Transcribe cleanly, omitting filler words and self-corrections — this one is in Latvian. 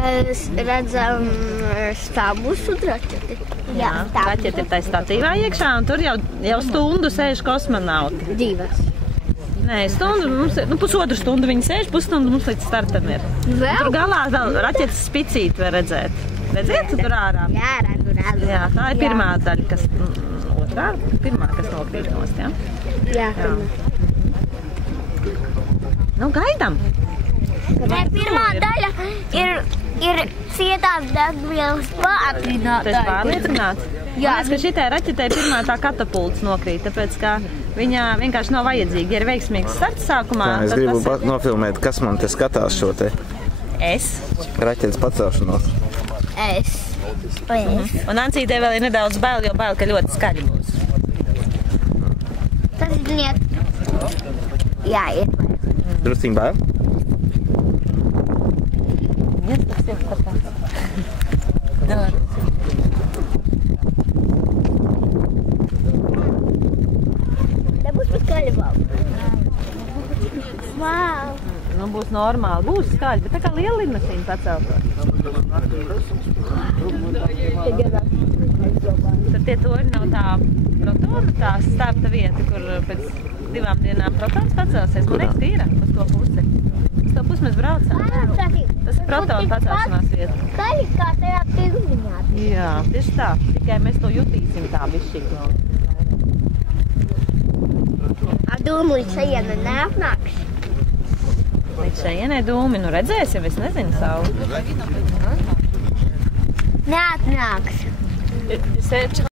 Mēs redzam stabus un raķeti. Jā, raķeti ir tā statīvā iekšā, un tur jau stundu sēž kosmonauti. 2. Nē, stundu mums ir, pusotru stundu viņi sēž, pusstundu mums līdz startam ir. Tur galā vēl raķetes spicīti var redzēt. Redziet, tur ārā? Jā, redzu. Jā, tā ir pirmā daļa, kas, pirmā, kas nokrīt nost, jā? Jā. Nu, gaidām. Nē, pirmā daļa ir cietās degvielas pārliecinātāji. Tu esi pārliecināts? Jā. Man liekas, ka šitai raķetei pirmā tā katapults nokrīt, tāpēc, ka viņa vienkārši nav vajadzīga. Ja ir veiksmīgs starts sākumā, es gribu nofilmēt, kas man te skatās šo te raķetes pacelšanos. Es. Un Ancītē vēl ir nedaudz bail, jo bail, ka ļoti skaļi būs. Tas ir liet. Jā, ir. Drusciņ bail? Nebūs skaļi vēl. Wow. Nu, būs normāli, būs skaļi, bet tā kā liela lidmašīna paceltos. Tad tie tori nav tā protona, tā starta vieta, kur pēc 2 dienām protons pacelsies. Man liekas, ka ir uz to pusi. Uz to pusi mēs braucam. Tas ir protona pacelšanās vieta. Skaļi kā tajā pilniņā. Jā, tieši tā. Tikai mēs to jutīsim tā bišķīgi. Ar domu līdz šajienai neapnāks. Līdz šajienai dūmi, nu redzēsim, es nezinu savu. Neatnāks.